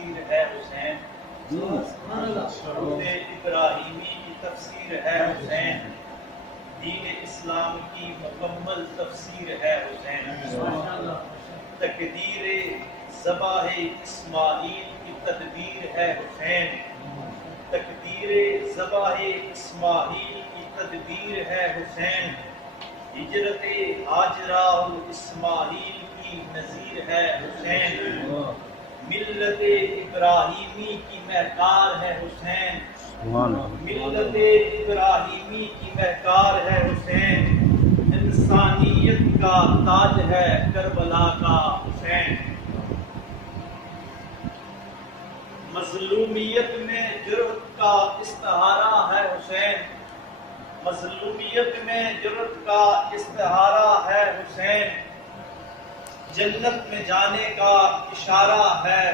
تفسیر ہے حسین، درود ابراہیمی کی تفسیر ہے حسین، دین اسلام کی مکمل تفسیر ہے حسین، تقدیر ذبح اسماعیل کی تدبیر ہے حسین، تقدیر ذبح اسماعیل کی تدبیر ہے حسین، ہجرت ہاجرہ اسماعیل کی نظیر ہے حسین، ملت ابراہیمی کی مہکار ہے حسین، ملت ابراہیمی کی مہکار ہے حسین، انسانیت کا تاج ہے کربلا کا حسین، مظلومیت میں جرأت کا استعارہ ہے حسین، مظلومیت میں جرأت کا استعارہ ہے حسین، جنت میں جانے کا اشارہ ہے